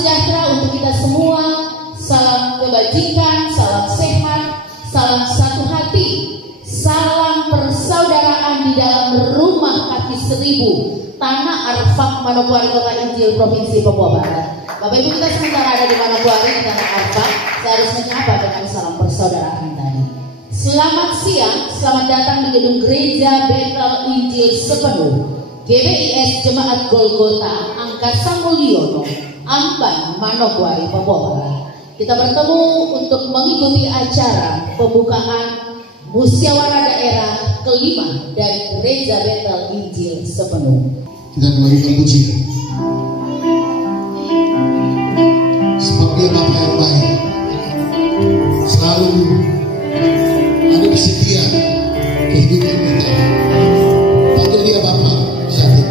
sejahtera untuk kita semua. Salam kebajikan, salam sehat, salam satu hati, salam persaudaraan di dalam rumah kaki seribu, tanah Arfak Manokwari, Kota Injil, Provinsi Papua Barat. Bapak Ibu, kita sementara ada di Manokwari, di tanah Arfak. Saya harus menyapa dengan salam persaudaraan tadi. Selamat siang, selamat datang di gedung Gereja Bethel Injil Sepenuh GBIS Jemaat Golgota Angkasa Mulyono, Amban, Manokwari, Papua Barat. Kita bertemu untuk mengikuti acara pembukaan musyawarah daerah kelima dari Gereja Bethel Injil Sepenuh. Kita akan lakukan pujian. Sebab Dia Bapa yang baik, selalu ada di setiap kehidupan kita. Panggil Dia Bapa saat ini.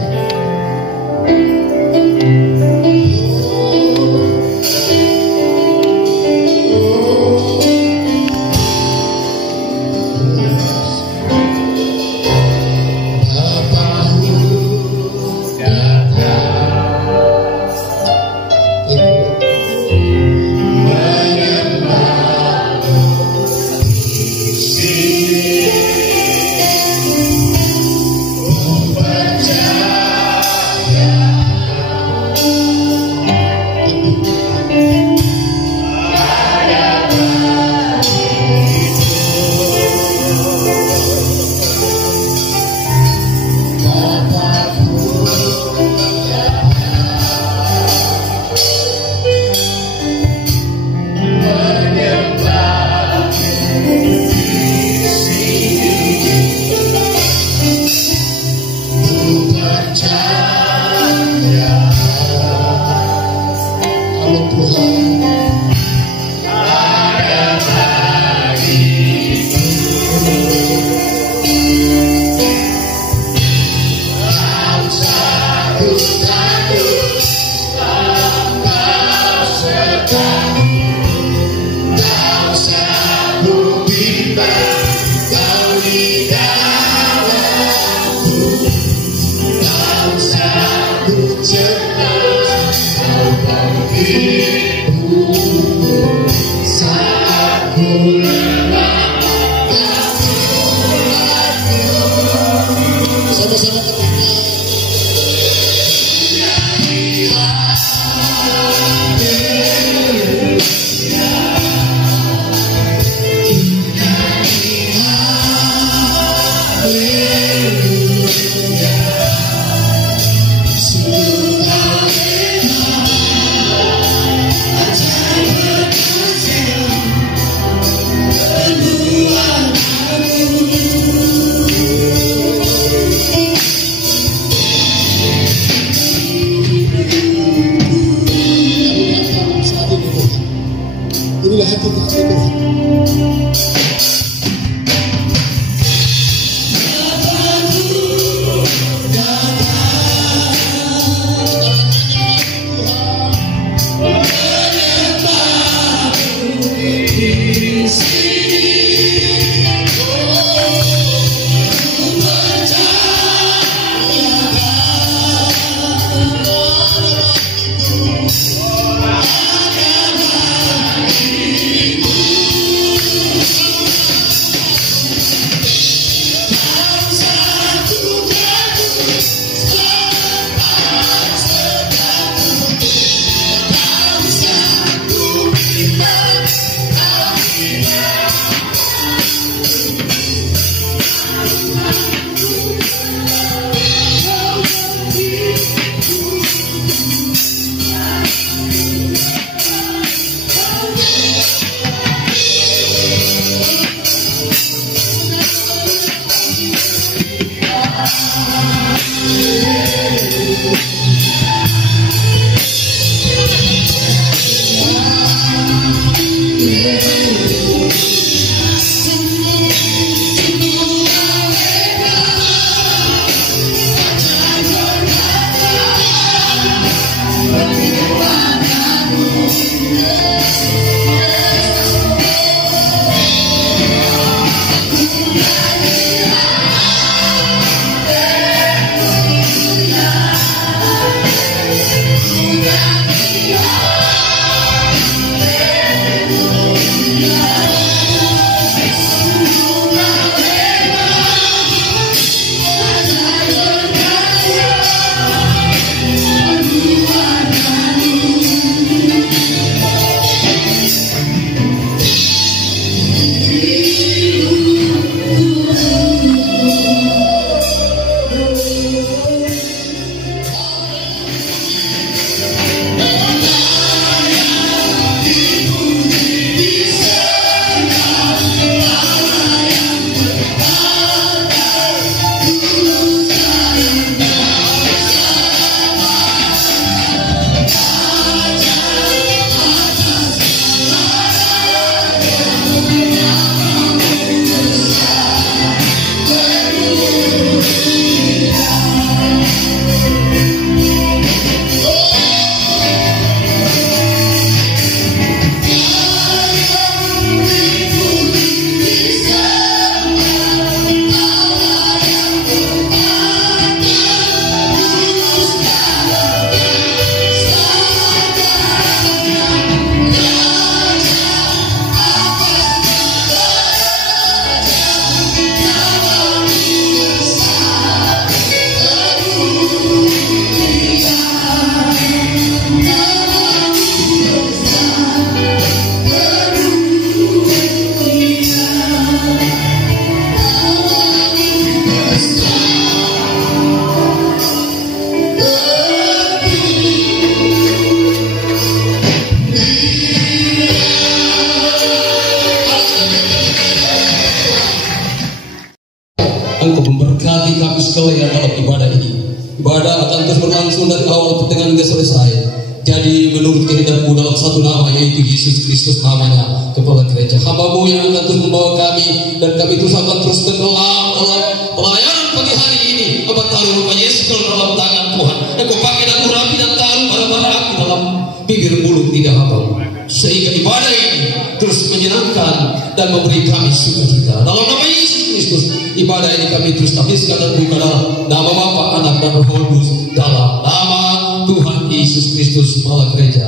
terjadi menurut kehendak-Mu dalam satu nama, yaitu Yesus Kristus namanya, Kepala Gereja. Hamba-Mu yang akan terus membawa kami, dan kami terus akan terus tenggelam dalam pelayanan pagi hari ini. Hamba taruh rumah Yesus dalam tangan Tuhan. Engkau pakai dan rapi dan taruh barang-barang aku dalam bibir mulut lidah hamba-Mu, sehingga ibadah ini terus menyenangkan dan memberi kami sukacita. Dalam nama Yesus Kristus, ibadah ini kami terus habiskan dan buka dalam nama Bapa, Anak, dan Roh Kudus, dalam nama Tuhan Yesus Kristus, Kepala Gereja.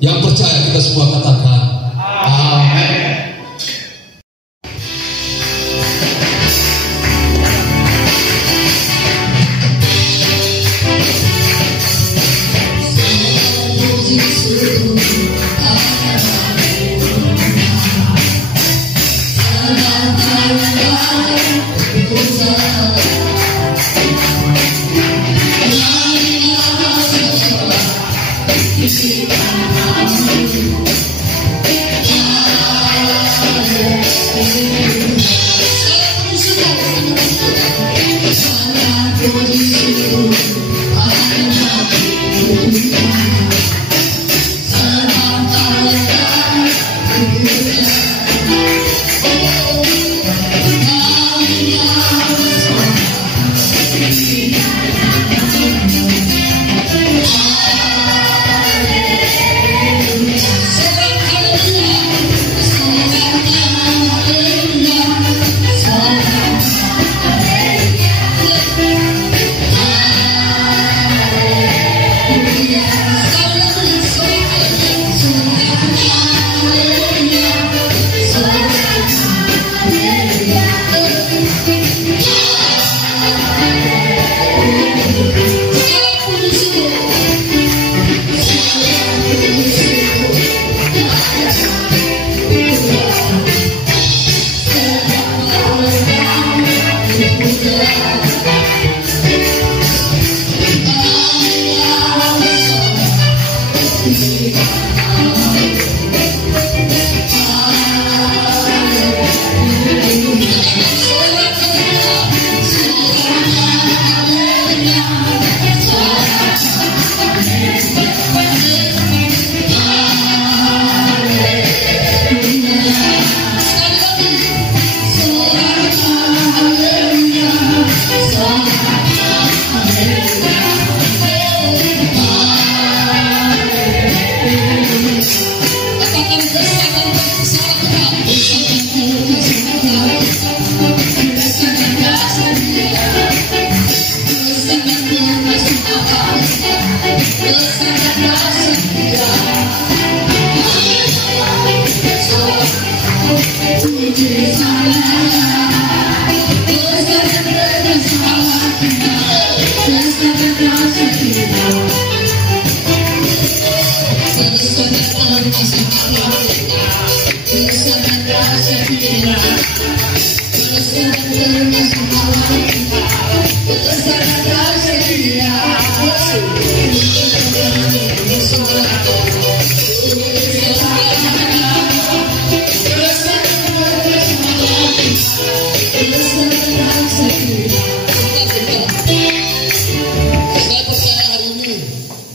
Yang percaya kita semua katakan amin.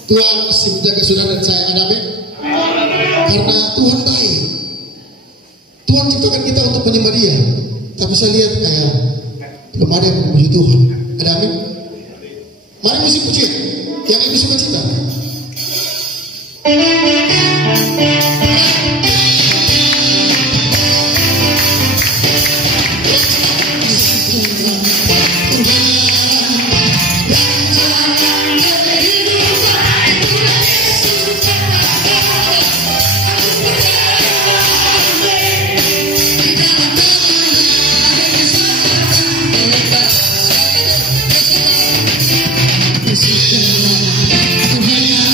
Tuhan masih menjaga saudara dan saya, amin. Karena Tuhan baik. Tuhan ciptakan kita untuk menyembah Dia, tapi saya lihat kayak belum ada yang memuji Tuhan. Ada amin. Mari musik pujian yang ini suka cita. Tuhan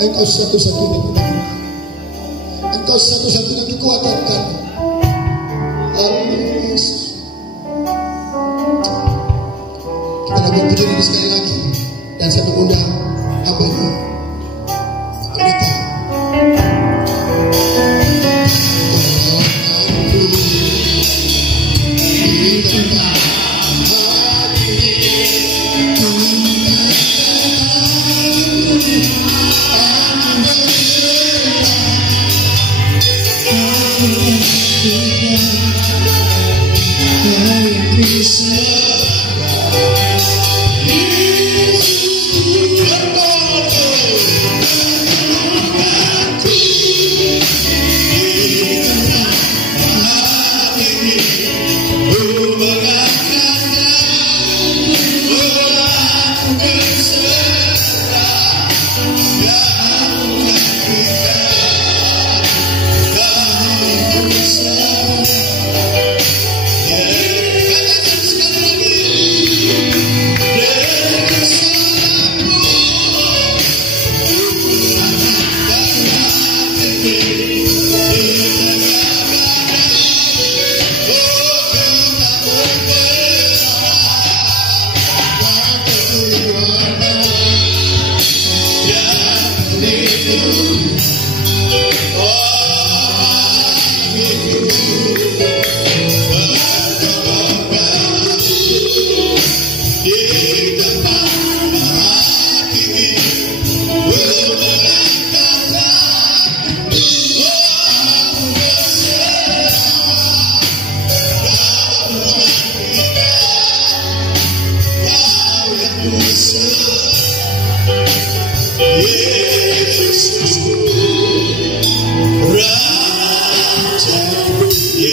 Engkau satu-satunya penolong. Engkau satu-satunya kekuatan kami. Yesus. Kita dapat berdiri sekali lagi dan saya mengundang hamba-Nya. Kita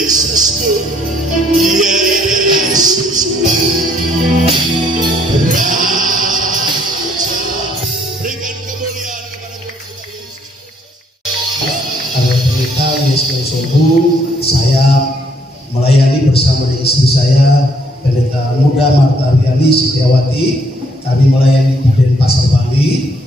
Yesusku, ya Yesus. Berikan kemuliaan kepada Tuhan Yesus. Pendeta Yesus Sobu, saya melayani bersama dengan istri saya, Pendeta Muda Marta Riani Setiawati. Kami melayani di Denpasar Bali,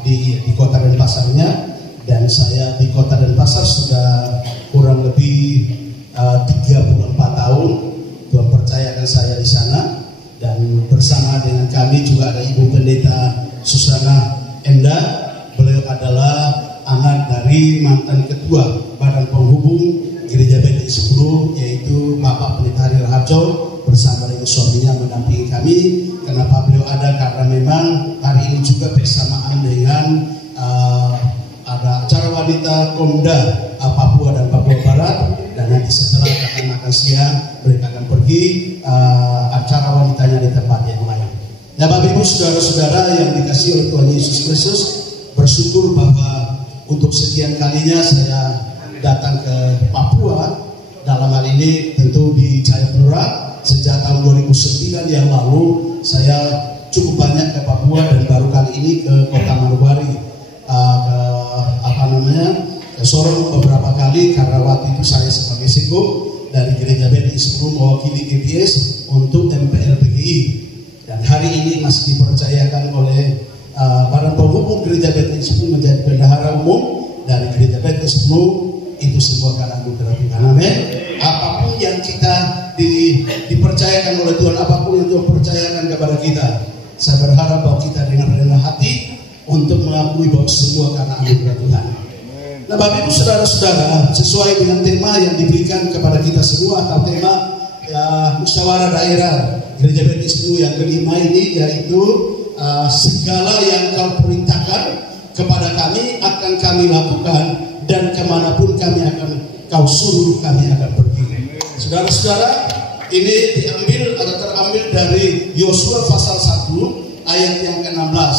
di kota Denpasarnya, dan saya di kota Denpasar sudah kurang lebih 34 tahun. Tuhan percayakan saya di sana, dan bersama dengan kami juga ada Ibu Pendeta Susana Enda. Beliau adalah anak dari mantan ketua Badan Penghubung Gereja BTI 10, yaitu Bapak Pendeta Hari Raharjo, bersama dengan suaminya mendampingi kami. Kenapa beliau ada? Karena memang hari ini juga bersamaan dengan ada acara wanita Komda Papua dan Papua Barat, dan nanti setelah makan siang mereka akan pergi acara wanitanya di tempat yang lain. Nah, Bapak Ibu saudara-saudara yang dikasihi oleh Tuhan Yesus Kristus, bersyukur bahwa untuk sekian kalinya saya datang ke Papua. Dalam hal ini tentu di Jayapura. Sejak tahun 2009 yang lalu saya cukup banyak ke Papua, dan baru kali ini ke Kota Manokwari, ke Sorong beberapa kali, karena waktu itu saya sebagai seko dari Gereja BTI 10 mewakili GPS untuk MPLPGI, dan hari ini masih dipercayakan oleh Badan Penghubung Gereja BTI 10 menjadi bendahara umum dari Gereja BTI 10. Itu semua karena anugerah Tuhan. Amin. Apapun yang kita dipercayakan oleh Tuhan, apapun yang Tuhan percayakan kepada kita, saya berharap bahwa kita dengan rendah hati untuk mengakui bahwa semua karena anugerah Tuhan. Nah, Bapak Ibu saudara-saudara, sesuai dengan tema yang diberikan kepada kita semua, atau tema musyawarah daerah Gereja BTI 10 yang kelima ini, yaitu segala yang Kau perintahkan kepada kami akan kami lakukan, dan kemanapun kami akan Kau suruh kami akan pergi. Saudara-saudara, ini diambil atau terambil dari Yosua pasal 1 ayat yang ke-16.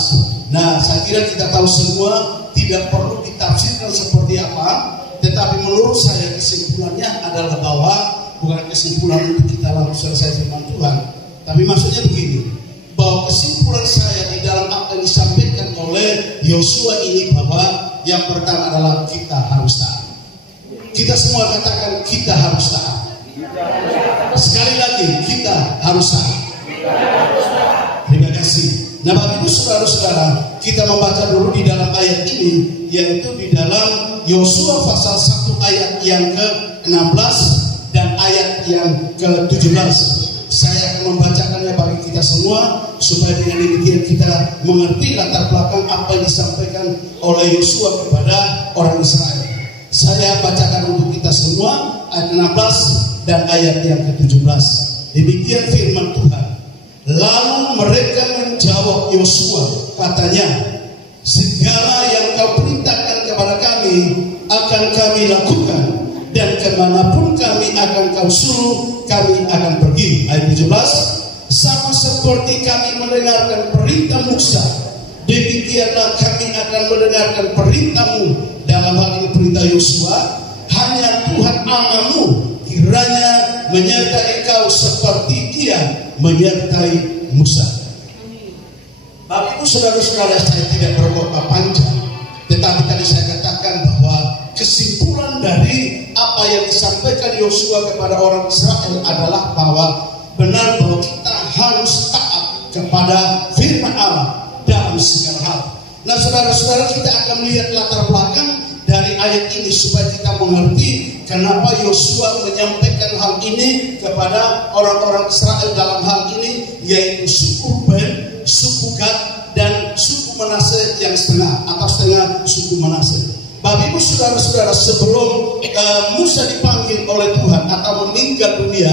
Nah, saya kira kita tahu semua, tidak perlu ditafsirkan seperti apa, tetapi menurut saya kesimpulannya adalah bahwa bukan kesimpulan untuk kita langsung selesai firman Tuhan, tapi maksudnya begini, bahwa kesimpulan saya di dalam apa yang disampaikan oleh Yosua ini, bahwa yang pertama adalah kita harus taat. Kita semua katakan kita harus taat. Sekali lagi, kita harus taat. Terima kasih. Nah, Bapak Ibu saudara-saudara, kita membaca dulu di dalam ayat ini, yaitu di dalam Yosua pasal 1 ayat yang ke-16 dan ayat yang ke-17. Saya akan membacakannya bagi kita semua, supaya dengan demikian kita mengerti latar belakang apa yang disampaikan oleh Yosua kepada orang Israel. Saya bacakan untuk kita semua ayat 16 dan ayat yang ke-17. Demikian firman Tuhan. Lalu mereka menjawab Yosua, katanya, segala yang Kau perintahkan kepada kami akan kami lakukan, dan kemanapun kami akan Kau suruh kami akan pergi. Ayat 17, sama seperti kami mendengarkan perintah Musa, demikianlah kami akan mendengarkan perintah-Mu. Dalam hal ini perintah Yosua, hanya Tuhan Allahmu kiranya menyertai kau seperti Dia menyertai Musa. Bapak Ibu saudara-saudara, saya tidak berkhotbah panjang, tetapi tadi saya katakan bahwa kesimpulan dari apa yang disampaikan Yosua kepada orang Israel adalah bahwa benar bahwa kita harus taat kepada firman Allah dalam segala hal. Nah, saudara-saudara, kita akan melihat latar belakang dari ayat ini supaya kita mengerti kenapa Yosua menyampaikan hal ini kepada orang-orang Israel dalam hal ini, yaitu suku Ruben, suku Gad, dan suku Manase yang setengah atau setengah suku Manase. Bapak Ibu saudara-saudara, sebelum Musa dipanggil oleh Tuhan atau meninggal dunia,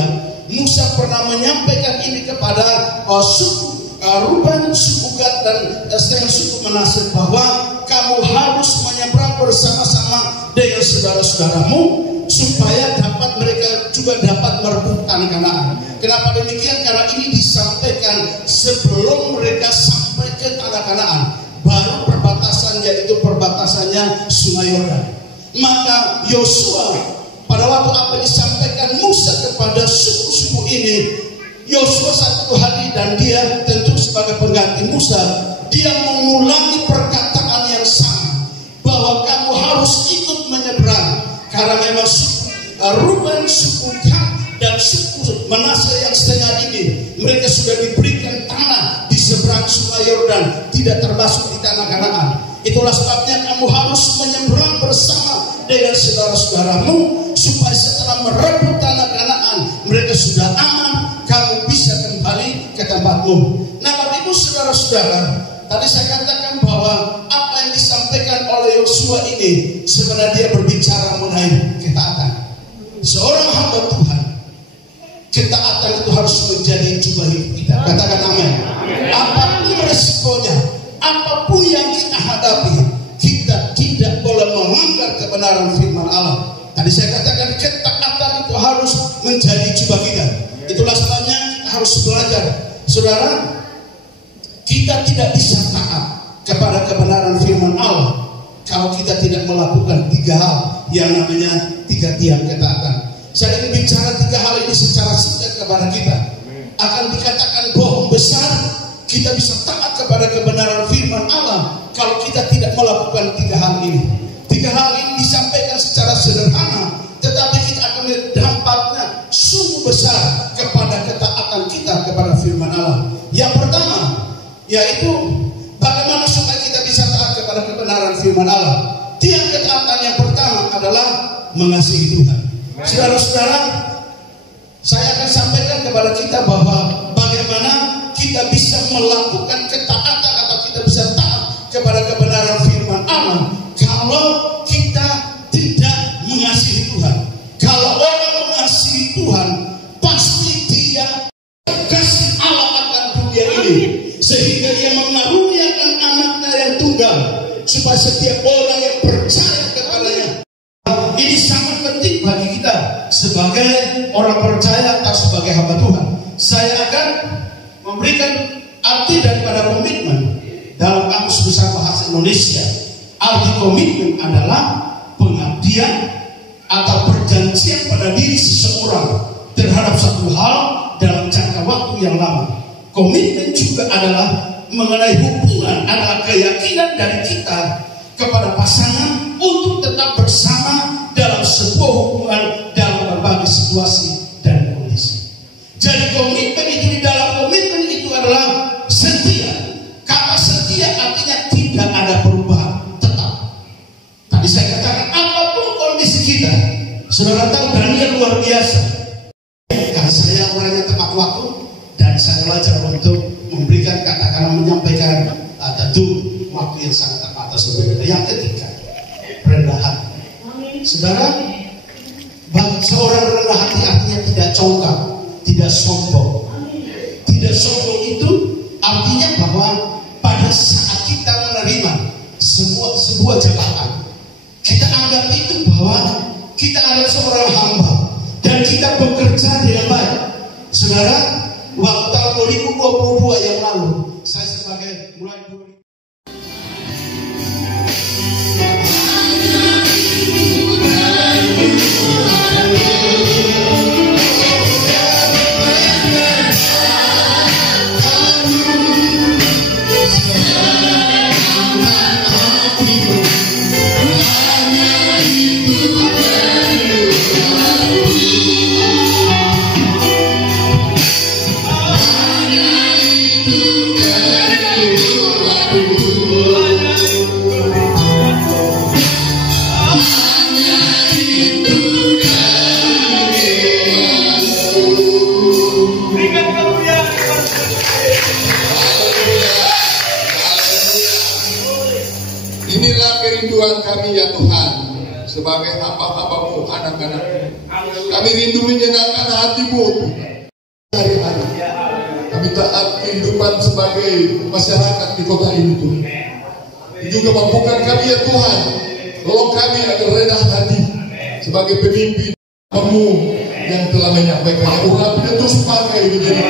Musa pernah menyampaikan ini kepada suku Ruben, suku Gad, dan setengah suku Manase, bahwa kamu harus menyeberang bersama-sama dengan saudara-saudaramu supaya mereka juga dapat merebutkan Kanaan. Kenapa demikian? Karena ini disampaikan sebelum mereka sampai ke tanah Kanaan, baru perbatasan, yaitu perbatasannya Sungai Yordan. Maka Yosua pada pada waktu apa disampaikan Musa kepada suku-suku ini, Yosua satu hari dan dia tentu sebagai pengganti Musa, dia mengulangi perkataan yang sama bahwa kamu harus ikut menyeberang, karena memang suku Ruben, suku Gad dan suku Manasye yang setengah ini mereka sudah diberikan tanah di seberang sungai Yordan, tidak termasuk di tanah Kanaan. Itulah sebabnya kamu harus menyeberang bersama dengan saudara-saudaramu, supaya setelah merebut tanah Kanaan mereka sudah aman, kamu bisa kembali ke tempatmu. Nah, Bapak Ibu saudara-saudara, tadi saya katakan bahwa apa yang disampaikan oleh Yosua ini sebenarnya dia berbicara mengenai ketaatan. Seorang hamba Tuhan, ketaatan itu harus menjadi jubah hidup kita. Katakan amin. Apapun resikonya, apapun yang kita hadapi, kita tidak boleh melanggar kebenaran firman Allah. Tadi saya katakan ketaatan itu harus menjadi jubah kita. Itulah sebabnya kita harus belajar. Saudara, kita tidak bisa taat kepada kebenaran firman Allah kalau kita tidak melakukan 3 hal yang namanya 3 tiang ketaatan. Saya ingin bicara 3 hal ini secara singkat kepada kita. Akan dikatakan bohong besar, kita bisa taat kepada kebenaran firman Allah kalau kita tidak melakukan 3 hal ini. 3 hal ini disampaikan secara sederhana, tetapi kita akan melihat dampaknya sungguh besar kepada ketaatan kita kepada firman Allah. Yang pertama, yaitu bagaimana supaya kita bisa taat kepada kebenaran firman Allah. Tiang ketaatan yang pertama adalah mengasihi Tuhan. Saudara-saudara, saya akan sampaikan kepada kita bahwa bagaimana kita bisa melakukan ketaatan atau kita bisa taat kepada kebenaran firman Allah kalau kita tidak mengasihi Tuhan. Kalau orang mengasihi Tuhan, pasti dia kasih Allah akan dunia ini, sehingga dia mengaruniakan anaknya yang tunggal supaya setiap orang yang percaya kepadanya. Ini sangat penting bagi kita sebagai orang percaya atau sebagai hamba Tuhan. Saya akan memberikan arti daripada komitmen dalam Kamus Besar Bahasa Indonesia. Arti komitmen adalah pengabdian atau perjanjian pada diri seseorang terhadap satu hal dalam jangka waktu yang lama. Komitmen juga adalah mengenai hubungan, adalah keyakinan dari kita kepada pasangan untuk tetap bersama dalam sebuah hubungan dalam berbagai situasi dan kondisi. Jadi komitmen itu, di dalam komitmen itu adalah setia. Kata setia artinya tidak ada perubahan, tetap. Tadi saya katakan apapun kondisi kita, saudara tahu Daniel luar biasa. Karena saya orangnya tepat waktu dan saya belajar untuk memberikan kata-kata, menyampaikan tentu waktu yang sangat tepat tersebut. Yang ketiga, rendah hati. Saudara, bagi seorang rendah hati artinya tidak congkak, tidak sombong. Tidak sombong itu artinya bahwa pada saat kita menerima sebuah jabatan, kita anggap itu bahwa kita adalah seorang hamba dan kita bekerja dengan baik. Saudara, waktu tahun 2022 yang lalu, saya sebagai mulai 2000. Inilah kerinduan kami ya Tuhan, sebagai hamba-hamba-Mu, anak-anak-Mu. Kami rindu menyenangkan hati-Mu hari-hari. Kami taat kehidupan sebagai masyarakat di kota ini Tuhan. Juga mampukan kami ya Tuhan, tolong kami agar rendah hati sebagai pemimpin-Mu yang telah menyampaikan urapan terus pakai menjadi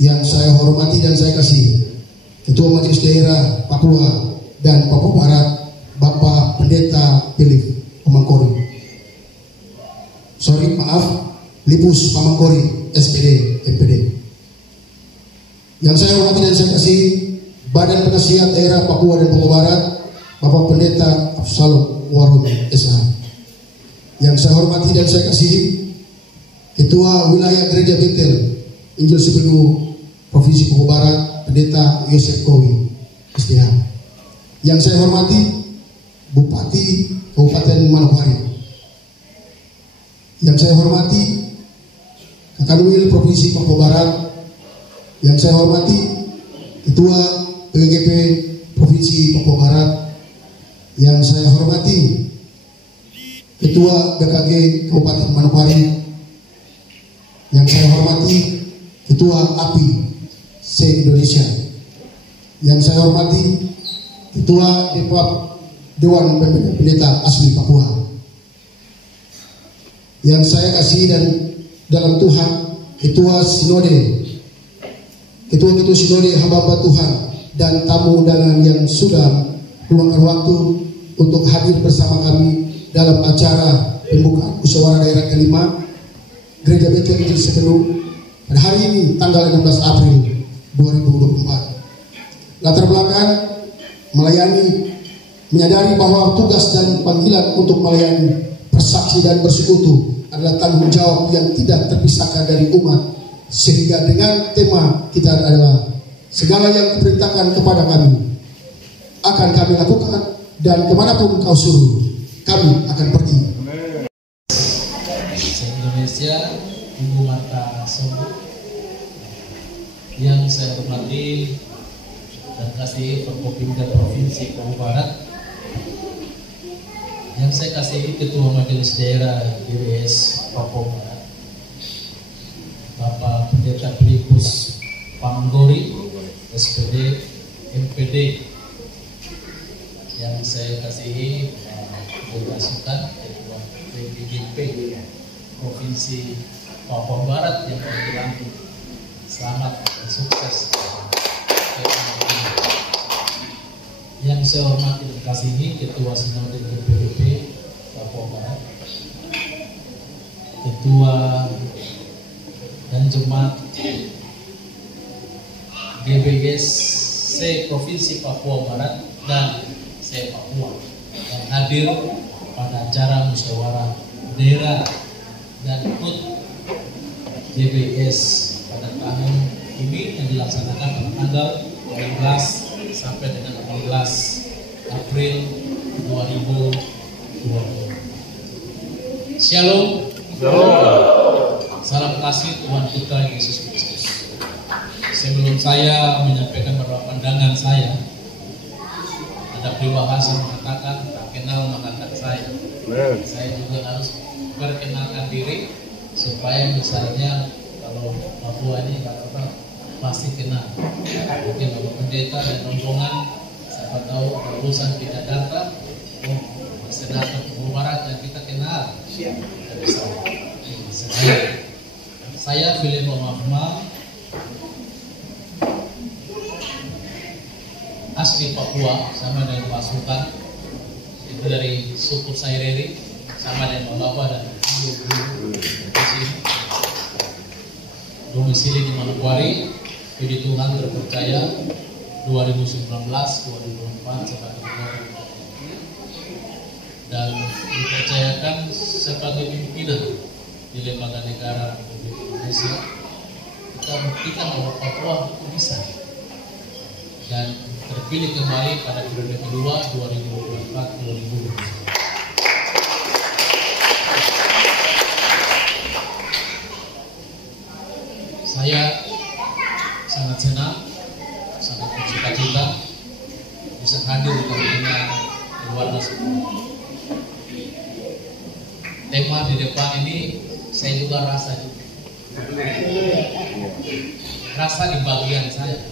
yang saya hormati dan saya kasih, Ketua Majelis Daerah Papua dan Papua Barat, Bapak Pendeta Philip Pamangkori. Sorry, maaf, Lipus Pamangkori, SPD, MPD. Yang saya hormati dan saya kasih Badan Penasihat Daerah Papua dan Papua Barat, Bapak Pendeta Absalom Warung SH. Yang saya hormati dan saya kasih Ketua Wilayah Gereja Betel Injil Sepenuh Provinsi Papua Barat, Pendeta Yosef Kowi STH. Yang saya hormati Bupati Kabupaten Manokwari. Yang saya hormati Kakanwil Provinsi Papua Barat. Yang saya hormati Ketua PGGP Provinsi Papua Barat. Yang saya hormati Ketua BKG Kabupaten Manokwari. Yang saya hormati Ketua API se-Indonesia. Yang saya hormati Ketua Dewan Pendeta Asli Papua. Yang saya kasih dan dalam Tuhan Ketua Sinode, Ketua-ketua Sinode hamba-hamba Tuhan dan tamu undangan yang sudah meluangkan waktu untuk hadir bersama kami dalam acara pembukaan musyawarah daerah kelima Gereja Betel Injil Sepenuh pada hari ini tanggal 16 April 2024. Latar belakang melayani, menyadari bahwa tugas dan panggilan untuk melayani, bersaksi dan bersekutu adalah tanggung jawab yang tidak terpisahkan dari umat, sehingga dengan tema kita adalah segala yang kuperintahkan kepada kami akan kami lakukan, dan kemanapun kau suruh kami akan pergi. Se-Indonesia, Ibu Marta Sombo, yang saya hormati dan kasih Forkopimda Provinsi Papua Barat, yang saya kasih Ketua Majelis Daerah GWS Papua Barat, Bapak Pendeta Filipus Panggori, SPD, MPD, yang saya kasihi Pendeta Sultan, Ketua PGGP Provinsi Papua Barat yang kami bilang selamat dan sukses. Yang saya hormati dan kasihi Ketua Sinode GPDP Papua Barat, Ketua dan Jemaat GBS se-Provinsi Papua Barat dan se-Papua yang hadir pada acara musyawarah daerah dan HUT GBS pada tahun ini yang dilaksanakan pada tanggal 12 sampai dengan 18 April 2020. Shalom. Salam kasih Tuhan kita Yesus Kristus. Sebelum saya menyampaikan beberapa pandangan saya, ada peribahasa mengatakan tak kenal maka tak sayang. Saya juga harus perkenalkan diri supaya misalnya kalau Papua ini kata pasti kenal. Mungkin Bapak Pendeta dan rombongan, siapa tahu ada urusan pindah data, senator Papua Barat yang kita kenal. Saya Filemon Mahma, asli Papua, sama dengan Pak Sultan, itu dari suku Saireri, sama dengan Bapak dan Ibu di sini. Domisili di Manokwari, puji Tuhan terpercaya 2019-2024 sebagai ketua dan dipercayakan sebagai pimpinan di lembaga negara Republik Indonesia. Kita buktikan bahwa Papua itu bisa dan terpilih kembali pada periode kedua 2024-2025. Saya sangat senang, sangat bersuka-cita bisa hadir di tengah keluarga semua. Tema di depan ini saya juga rasa di bagian saya.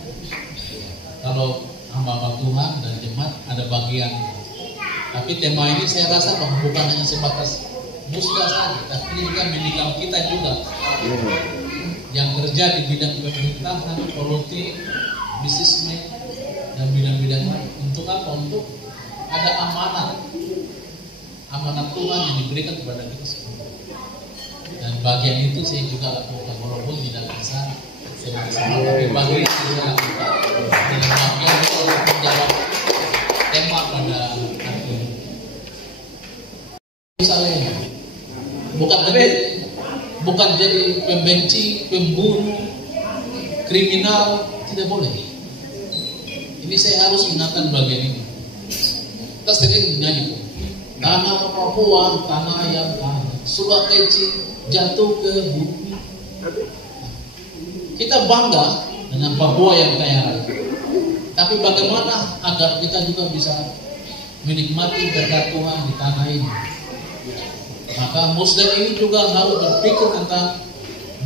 Kalau hamba Tuhan dan jemaat ada bagian, tapi tema ini saya rasa bahwa bukan hanya sebatas musda saja, tapi juga mendidik kita juga yang kerja di bidang pemerintahan, politik, bisnismen, dan bidang-bidang lain. Untuk apa? Untuk ada amanat Tuhan yang diberikan kepada kita semua. Dan bagian itu saya juga lakukan walaupun tidak besar, sama tapi pagi saya dengan bagian untuk menjawab tema pada hari ini. Misalnya, bukan jadi pembenci, pembunuh, kriminal, tidak boleh. Ini saya harus ingatkan bagian ini. Kita sering nyanyi, tanah Papua, tanah yang kaya, surga kecil jatuh ke bumi. Kita bangga dengan Papua yang kaya raya. Tapi bagaimana agar kita juga bisa menikmati berkat Tuhan di tanah ini? Maka Muslim ini juga harus berpikir tentang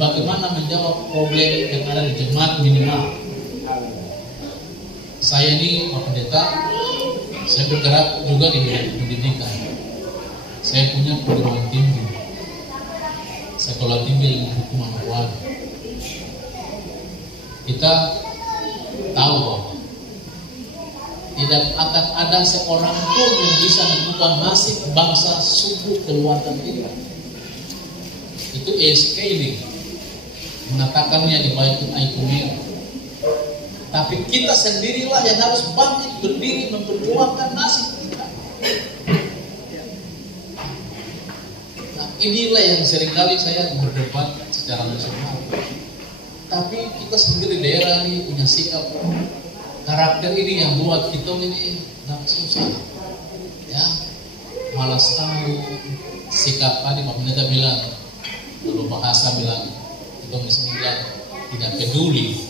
bagaimana menjawab problem yang ada di jemaat minimal. Saya ini Pak Pendeta, saya bergerak juga di bidang pendidikan. Saya punya perguruan tinggi, sekolah tinggi ilmu hukum keluarga. Kita tahu bahwa tidak akan ada seorang pun yang bisa mengubah nasib bangsa suku keluarga kita. Itu E.S. Kailing mengatakannya di Baitul Aikumir. Tapi kita sendirilah yang harus bangkit berdiri memperjuangkan nasib kita. Nah, inilah yang seringkali saya berdebat secara nasional. Tapi kita sendiri daerah ini punya sikap karakter ini yang buat kita ini agak susah, ya, malas tahu sikap tadi Pak Pendeta bilang, lalu bahasa bilang kita mesti bilang tidak peduli.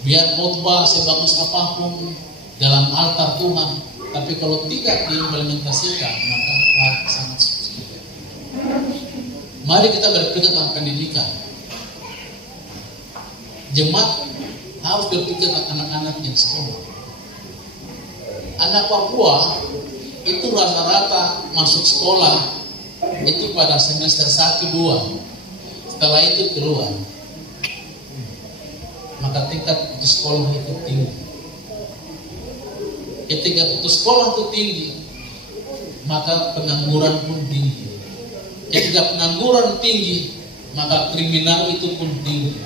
Biar khotbah sebagus apapun dalam altar Tuhan, tapi kalau tidak diimplementasikan maka sangat sulit. Mari kita berpikir tentang pendidikan. Jemaat harus berpikir tentang anak-anak yang sekolah. Anak Papua itu rata-rata masuk sekolah itu pada semester 1-2. Setelah itu keluar. Maka tingkat putus sekolah itu tinggi. Ketika putus sekolah itu tinggi, maka pengangguran pun tinggi. Ketika pengangguran tinggi, maka kriminal itu pun tinggi.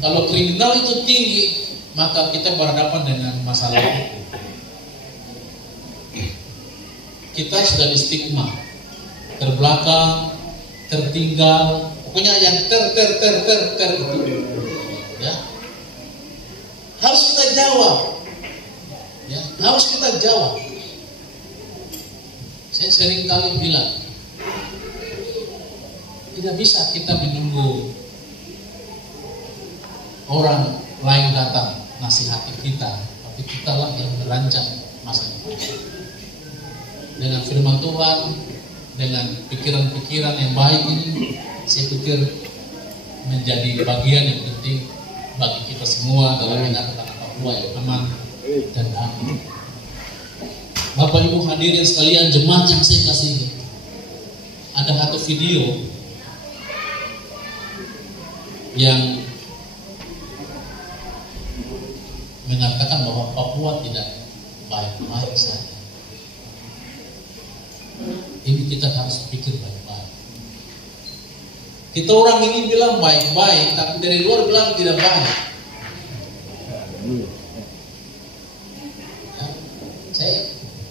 Kalau kriminal itu tinggi, maka kita berhadapan dengan masalah itu. Kita sudah di stigma, terbelakang, tertinggal, pokoknya yang ter itu, ya. Harus kita jawab, ya. Harus kita jawab. Saya sering kali bilang, tidak bisa kita menunggu orang lain datang nasihati kita, tapi kita lah yang merancang masa depan. Dengan firman Tuhan, dengan pikiran-pikiran yang baik ini, saya pikir menjadi bagian yang penting bagi kita semua dalam menata tanah Papua yang aman dan damai. Bapak Ibu hadirin sekalian, jemaat yang saya kasihi, ada satu video yang mengatakan bahwa Papua tidak baik-baik saja. Ini kita harus pikir baik-baik. Kita orang ini bilang baik-baik, tapi dari luar bilang tidak baik. Ya, saya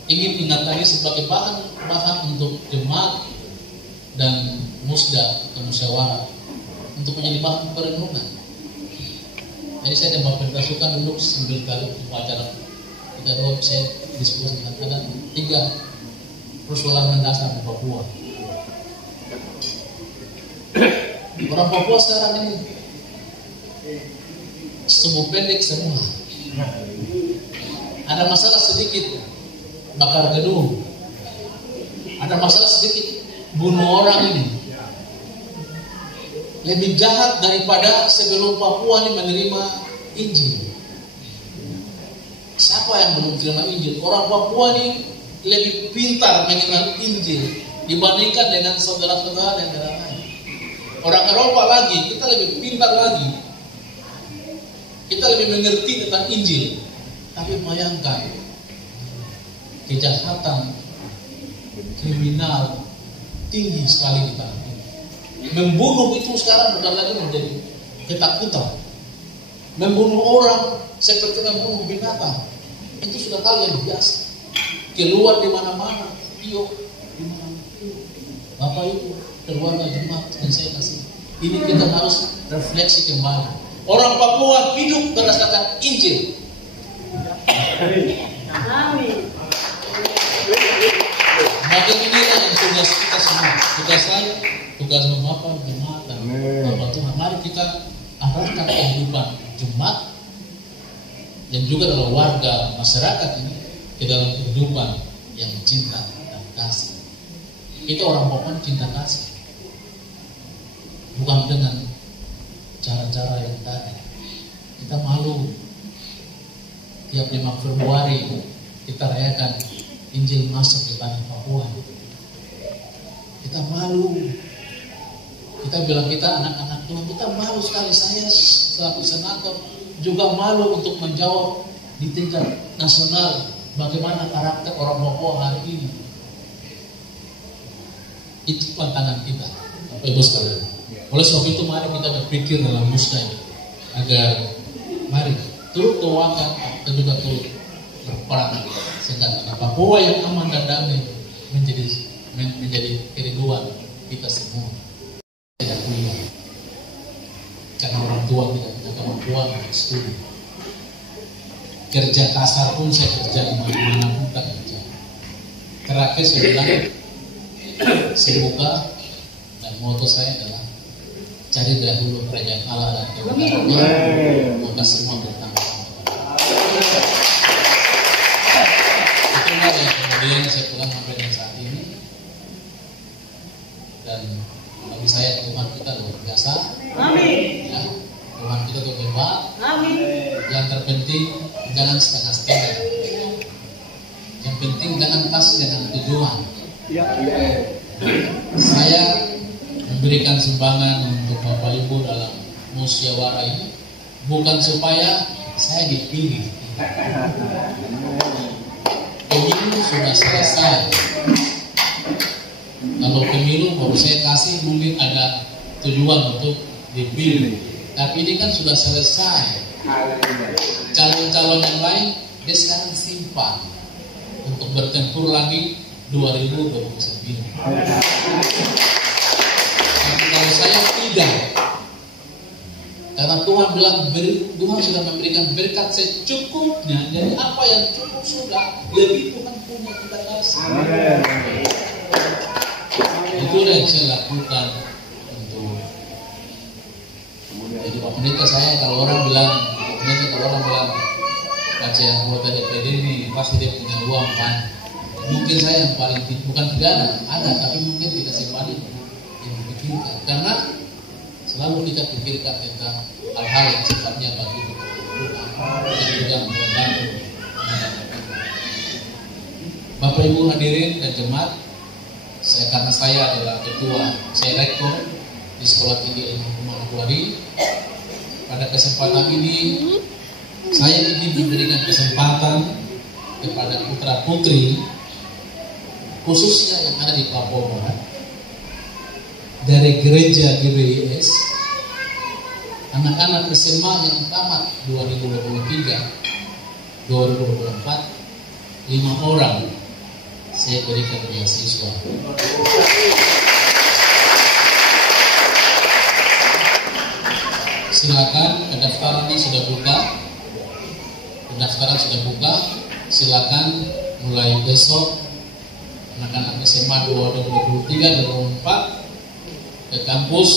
ingin ingatkan ini sebagai bahan untuk jemaat dan musda atau musyawarah untuk menjadi bahan perenungan. Jadi saya dan Bapak Pendeta suka duduk sambil kali acara kita dua saya diskusi dengan ada 3 persoalan mendasar di Papua. Orang Papua sekarang ini sumbu pendek semua. Ada masalah sedikit bakar gedung, ada masalah sedikit bunuh orang ini. Lebih jahat daripada sebelum Papua ini menerima Injil. Siapa yang belum terima Injil? Orang Papua ini lebih pintar mengenal Injil dibandingkan dengan saudara-saudara yang lain. Orang Eropa lagi, kita lebih pintar lagi. Kita lebih mengerti tentang Injil. Tapi bayangkan, kejahatan, kriminal tinggi sekali di tanah. Membunuh itu sekarang bukan lagi menjadi ketakutan, membunuh orang seperti membunuh binatang. Itu sudah hal yang biasa. Keluar di mana-mana, video di mana-mana. Bapak Ibu, keluarga jemaat yang saya kasih. Ini kita harus refleksi kembali. Orang Papua hidup berdasarkan Injil. Amin. Maka inilah yang tugas kita semua. Tugas saya, tugas Bapak jemaat dan Bapak Tuhan. Mari kita arahkan kehidupan jemaat dan juga dalam warga masyarakat ini ke dalam kehidupan yang cinta dan kasih. Kita orang Papua cinta kasih, bukan dengan cara-cara yang tadi. Kita malu tiap 5 Februari kita rayakan Injil masuk di tanah Papua. Kita malu. Kita bilang kita anak-anak Tuhan, kita malu sekali. Saya selaku senator juga malu untuk menjawab di tingkat nasional bagaimana karakter orang Papua hari ini. Itu tantangan kita, Bapak Ibu sekalian. Oleh sebab itu mari kita berpikir dalam musnah ini agar mari turut keuangan dan juga turut berperang sehingga tanah Papua yang aman dan damai menjadi kerinduan kita semua. Tidak punya karena orang tua tidak punya kemampuan untuk studi. Kerja kasar pun saya kerja mana pun tak kerja. Terakhir saya bilang saya buka dan moto saya adalah cari dahulu kerajaan Allah dan kebenarannya, maka semua bertambah. Itulah yang kemudian saya pulang sampai dengan saat ini. Dan bagi saya Tuhan kita luar biasa. Amin. Ya, Tuhan kita tuh hebat. Amin. Yang terpenting jangan setengah-setengah. Yang penting jangan pas dengan tujuan. Saya memberikan sumbangan untuk Bapak Ibu dalam musyawarah ini bukan supaya saya dipilih. Pemilu sudah selesai. Kalau pemilu baru saya kasih mungkin ada tujuan untuk dipilih. Tapi ini kan sudah selesai. Calon-calon yang lain dia sekarang simpan untuk bertempur lagi 2029. Tapi kalau saya tidak, karena Tuhan bilang Tuhan sudah memberikan berkat secukupnya. Jadi apa yang cukup sudah, lebih Tuhan punya kita kasih. Itulah yang saya lakukan untuk. Jadi Pak Pendeta saya kalau orang bilang baca yang anggota DPD ini pasti dia punya uang banyak. Mungkin saya yang paling bukan tidak ada, tapi mungkin tidak sepaling yang dipikirkan. Karena selalu kita pikirkan tentang hal-hal yang sifatnya bagi dan juga membantu. Bapak Ibu hadirin dan jemaat, karena saya adalah ketua, saya rektor di Sekolah Tinggi Ilmu Pengetahuan. Pada kesempatan ini saya ingin memberikan kesempatan kepada putra putri khususnya yang ada di Papua Barat dari gereja GBIS, anak-anak SMA yang tamat 2023 2024, 5 orang saya berikan beasiswa. Silakan, pendaftarannya sudah buka. Silakan mulai besok anak-anak SMA 2023-2024 ke kampus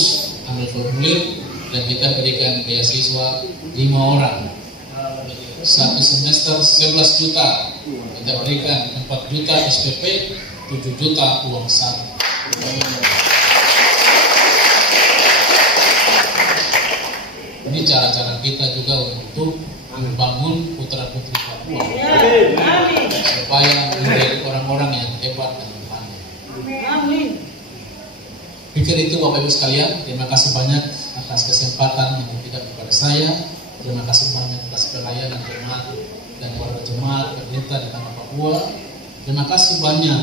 ambil formulir dan kita berikan beasiswa 5 orang. 1 semester 11 juta. Kita berikan 4 juta SPP, 7 juta uang saku. Ini cara-cara kita juga untuk membangun putra-putri Papua supaya menjadi orang-orang yang hebat dan pandai. Amin. Pikir itu Bapak Ibu sekalian. Terima kasih banyak atas kesempatan yang diberikan kepada saya. Terima kasih banyak atas pelayanan jemaat dan warga jemaat pendeta di tanah Papua. Terima kasih banyak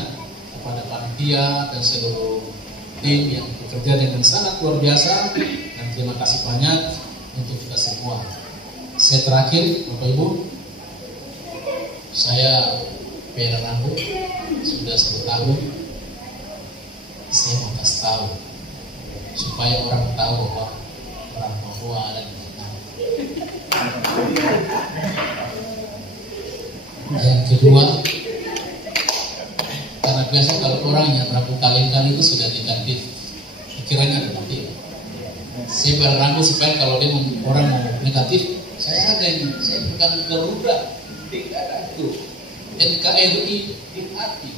kepada panitia dan seluruh tim yang bekerja dengan sangat luar biasa. Dan terima kasih banyak untuk kita semua. Saya terakhir, Bapak Ibu, saya pera rambut sudah 10 tahun. Saya mau kasih tahu supaya orang tahu bahwa orang Papua ada di Vietnam. Yang kedua, karena biasa kalau orang yang rambut kalian itu sudah negatif, pikirannya negatif. Saya berrambut supaya kalau dia orang mau negatif, saya ada yang saya bukan Garuda, tidak ada itu. NKRI di hati,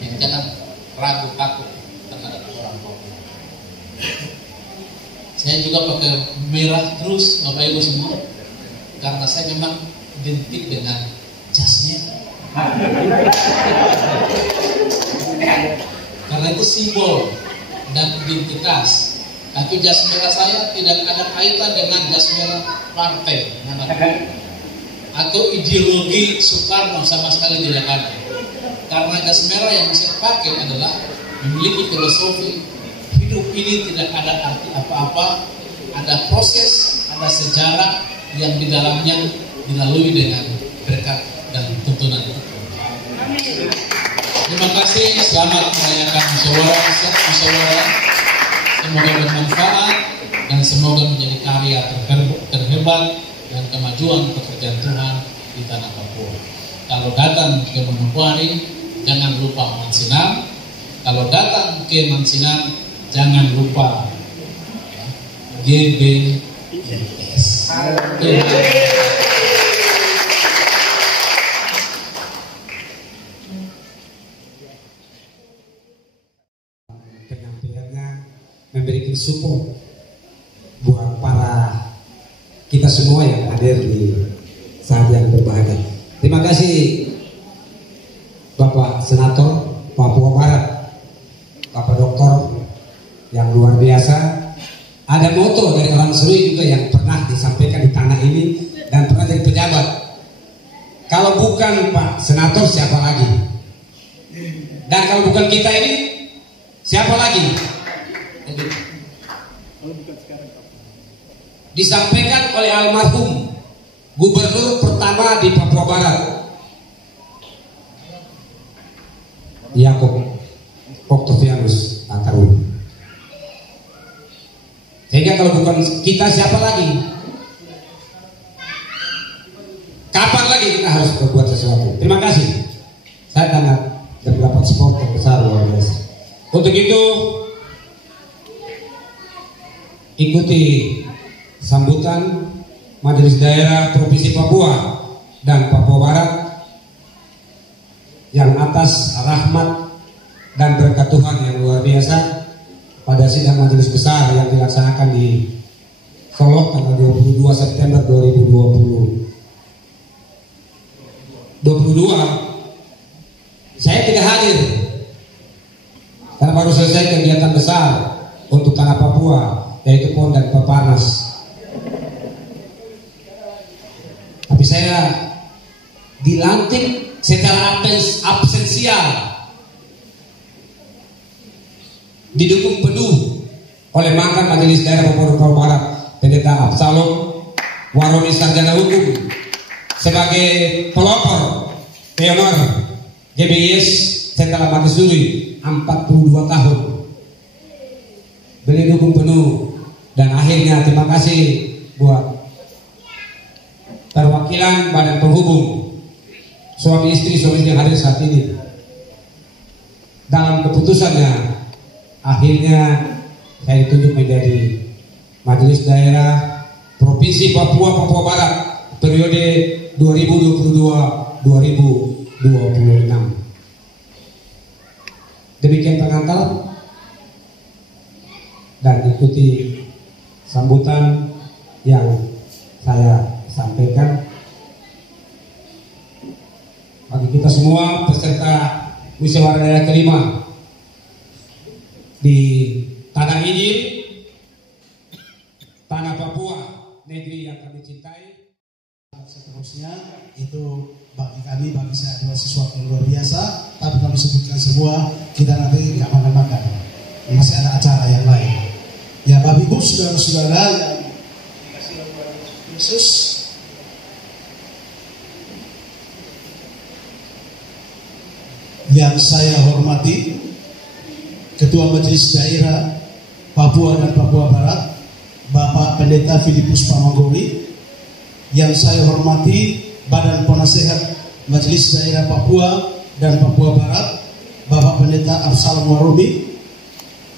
yang jangan ragu takut terhadap orang Papua. Saya juga pakai merah terus, Bapak Ibu semua, karena saya memang identik dengan jasnya. Karena itu simbol dan identitas. Tapi jas merah saya tidak ada kaitan dengan jas merah partai atau ideologi Soekarno, sama sekali tidak ada. Karena jas merah yang saya pakai adalah memiliki filosofi hidup ini tidak ada arti apa-apa, ada proses, ada sejarah yang di dalamnya dilalui dengan berkat dan tuntunan. Terima kasih, selamat merayakan musyawarah. Semoga bermanfaat dan semoga menjadi karya terhebat dan kemajuan pekerjaan Tuhan di tanah Papua. Kalau datang ke Manokwari, jangan lupa Mansinam. Kalau datang ke Mansinam, jangan lupa GBIS. Memberikan support buat para kita semua yang hadir di saat yang berbahagia. Terima kasih Bapak Senator Papua Barat, Bapak Doktor yang luar biasa. Ada moto dari orang Serui juga yang pernah disampaikan di tanah ini dan pernah jadi pejabat. Kalau bukan Pak Senator siapa lagi? Dan kalau bukan kita ini siapa lagi? Disampaikan oleh almarhum gubernur pertama di Papua Barat, Yakob Octavianus Ataru. Sehingga kalau bukan kita siapa lagi? Kapan lagi kita harus berbuat sesuatu? Terima kasih. Saya sangat mendapat support yang besar luar biasa. Untuk itu ikuti sambutan Majelis Daerah Provinsi Papua dan Papua Barat yang atas rahmat dan berkat Tuhan yang luar biasa pada sidang majelis besar yang dilaksanakan di Solok tanggal 22 September 2022. Saya tidak hadir karena baru selesai kegiatan besar untuk tanah Papua, yaitu PON dan Peparnas. Tapi saya dilantik secara absensial, didukung penuh oleh mantan Majelis Daerah Papua Barat Pendeta Absalom Waroni Sarjana Hukum sebagai pelopor pionir GBIS setelah Mati Suri 42 tahun. Beliau dukung penuh dan akhirnya terima kasih buat perwakilan Badan Penghubung suami istri yang hadir saat ini. Dalam keputusannya akhirnya saya ditunjuk menjadi Majelis Daerah Provinsi Papua Barat periode 2022-2026. Demikian pengantar dan ikuti sambutan yang saya sampaikan. Bagi kita semua peserta musyawarah daerah kelima di tanah ini, tanah Papua, negeri yang kami cintai. Seterusnya itu bagi kami, bagi saya adalah sesuatu yang luar biasa. Tapi kami sebutkan semua, kita nanti nggak makan-makan. Masih ada acara yang lain. Ya, Bapak Ibu, saudara-saudara yang dikasih Yesus. Yang saya hormati Ketua Majelis Daerah Papua dan Papua Barat, Bapak Pendeta Filipus Pamanggori. Yang saya hormati Badan Penasehat Majelis Daerah Papua dan Papua Barat, Bapak Pendeta Absalom Warumi.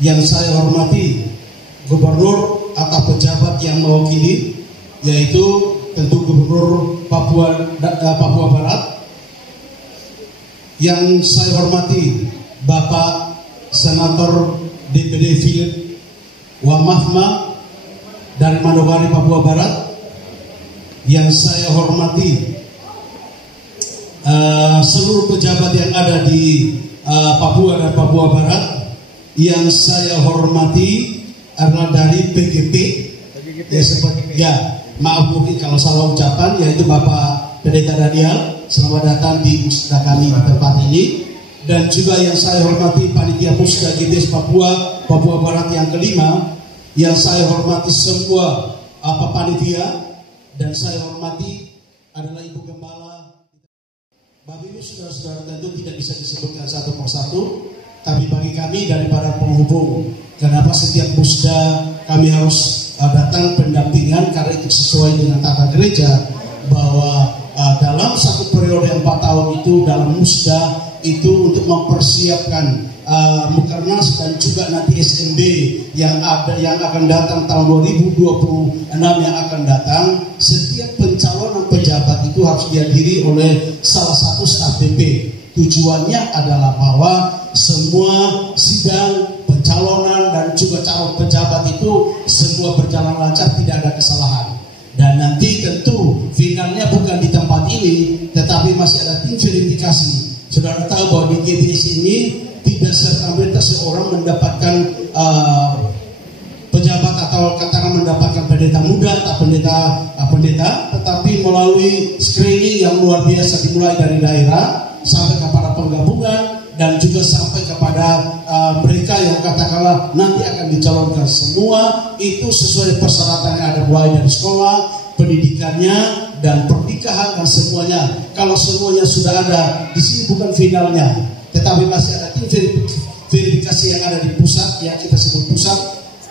Yang saya hormati Gubernur atau pejabat yang mewakili, yaitu tentu Gubernur Papua Barat. Yang saya hormati Bapak Senator DPD Philip Wamahma dari Manokwari, Papua Barat. Yang saya hormati seluruh pejabat yang ada di Papua dan Papua Barat. Yang saya hormati adalah dari PGP, maaf mungkin kalau salah ucapan, yaitu Bapak Pendeta Daniel. Selamat datang di musda kami di tempat ini. Dan juga yang saya hormati panitia musda GBS Papua Barat yang kelima. Yang saya hormati semua panitia. Dan saya hormati adalah Ibu Gembala. Bapak Ibu saudara-saudara, tentu tidak bisa disebutkan satu persatu, tapi bagi kami dari para penghubung, kenapa setiap musda kami harus datang pendampingan, karena itu sesuai dengan tata gereja, bahwa dalam satu periode 4 tahun itu dalam musda itu untuk mempersiapkan Mukernas dan juga nanti SMB yang akan datang tahun 2026 yang akan datang. Setiap pencalonan pejabat itu harus dihadiri oleh salah satu staf BP. Tujuannya adalah bahwa semua sidang pencalonan dan juga calon pejabat itu semua berjalan lancar, tidak ada kesalahan. Dan nanti tentu finalnya bukan di tempat ini, tetapi masih ada tim verifikasi. Saudara tahu bahwa di GBS ini tidak serta-merta seorang mendapatkan pejabat atau katakan mendapatkan pendeta muda atau pendeta, tetapi melalui screening yang luar biasa dimulai dari daerah sampai kepada penggabungan dan juga sampai kepada mereka yang katakanlah nanti akan dicalonkan. Semua itu sesuai persyaratan yang ada, mulai dari sekolah, pendidikannya, dan pernikahan dan semuanya. Kalau semuanya sudah ada, di sini bukan finalnya, tetapi masih ada tim verifikasi yang ada di pusat, yang kita sebut pusat.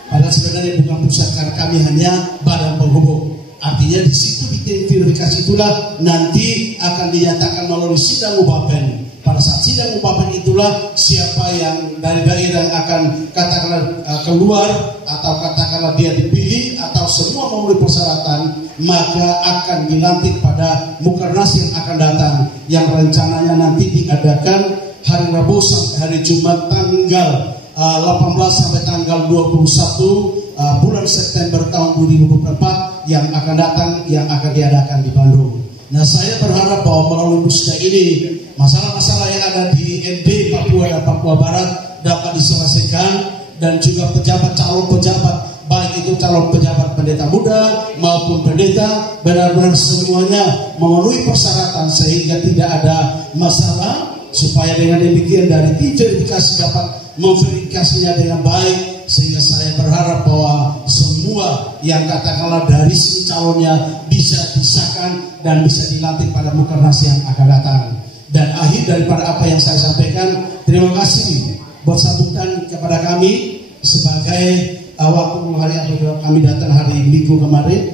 Padahal sebenarnya bukan pusat, karena kami hanya badan penghubung. Artinya di situ di tim verifikasi itulah nanti akan dinyatakan melalui sidang upapen. Pada saat sidang upapen itulah siapa yang dari daerah yang akan katakanlah keluar atau katakanlah dia dipilih atau semua memenuhi persyaratan, maka akan dilantik pada Mukernas yang akan datang, yang rencananya nanti diadakan hari Rabu sampai hari Jumat tanggal 18 sampai tanggal 21 bulan September tahun 2024 yang akan datang, yang akan diadakan di Bandung. Nah, saya berharap bahwa melalui musda ini masalah-masalah yang ada di NB Papua dan Papua Barat dapat diselesaikan, dan juga calon pejabat, baik itu calon pejabat pendeta muda maupun pendeta, benar-benar semuanya memenuhi persyaratan sehingga tidak ada masalah, supaya dengan demikian dari tim verifikasi dapat memverifikasinya dengan baik. Sehingga saya berharap bahwa semua yang katakanlah dari si calonnya bisa disahkan dan bisa dilantik pada Mukernas yang akan datang. Dan akhir daripada apa yang saya sampaikan, terima kasih buat sambutan kepada kami sebagai waktu hari kami datang hari Minggu kemarin,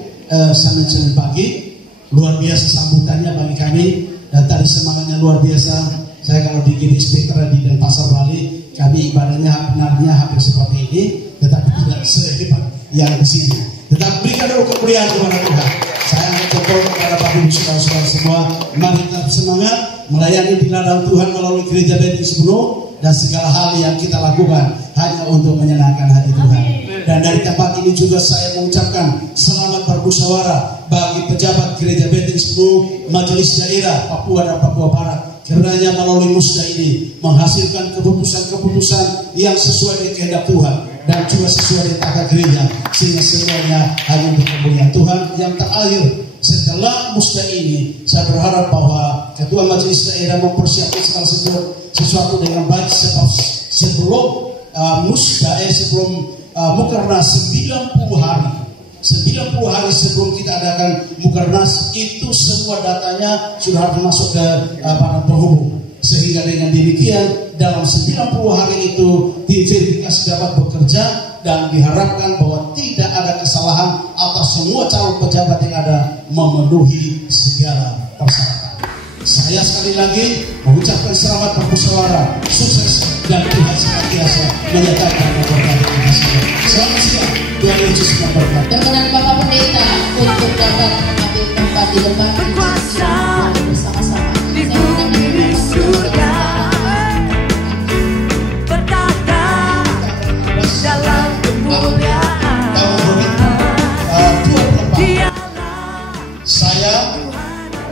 Senin pagi, luar biasa sambutannya bagi kami, dan tadi semangatnya luar biasa. Saya kalau di GBS Petra di Denpasar Bali, kami ibadahnya benarnya hampir seperti ini, tetapi tidak sehebat yang di sini. Tetapi berikan dulu kemuliaan kepada Tuhan. Saya angkat jempol kepada Bapak Ibu saudara-saudara semua. Mari kita semangat melayani di ladang Tuhan melalui gereja Benteng Sepenuh, dan segala hal yang kita lakukan hanya untuk menyenangkan hati Tuhan. Dan dari tempat ini juga saya mengucapkan selamat bermusyawarah bagi pejabat gereja Benteng Sepenuh, Majelis Daerah Papua dan Papua Barat. Karenanya melalui musda ini menghasilkan keputusan-keputusan yang sesuai dengan kehendak Tuhan dan juga sesuai dengan tata gereja, sehingga semuanya hanya untuk kemuliaan Tuhan. Yang terakhir, setelah musda ini, saya berharap bahwa Ketua Majelis Daerah mempersiapkan segala sesuatu dengan baik, sebab sebelum Mukernas 90 hari 90 hari sebelum kita adakan Mukernas, itu semua datanya sudah harus masuk ke para penghubung. Sehingga dengan demikian dalam 90 hari itu diverifikasi dapat bekerja, dan diharapkan bahwa tidak ada kesalahan atas semua calon pejabat yang ada memenuhi segala persyaratan. Saya sekali lagi mengucapkan selamat bermusyawarah, sukses, dan Tuhan senantiasa menyertai memberkati kita semua. Selamat siang, Tuhan Yesus memberkati. Berkenan Bapak Pendeta untuk dapat mengambil tempat di depan bersama-sama. Saya di surga bertata dalam kemuliaan. Saya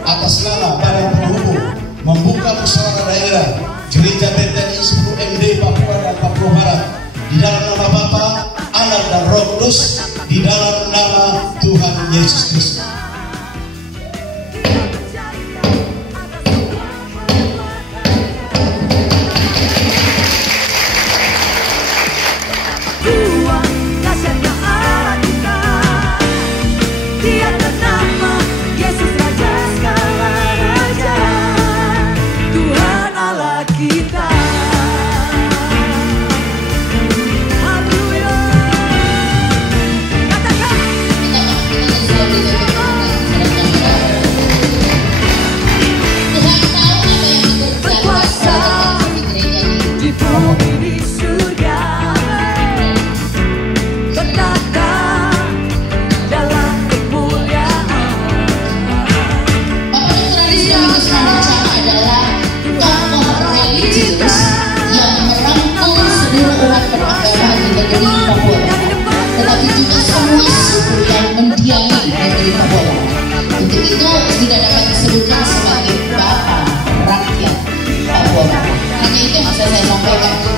atas nama Badan Penghubung membuka musyawarah daerah Gereja BTI 10 MD Papua dan Papua Barat di dalam nama Bapa, Anak dan Roh Kudus, di dalam nama Tuhan Yesus Kristus. Untuk itu tidak dapat disebutkan sebagai Bapak Rakyat Papua. Hanya itu yang bisa saya sampaikan.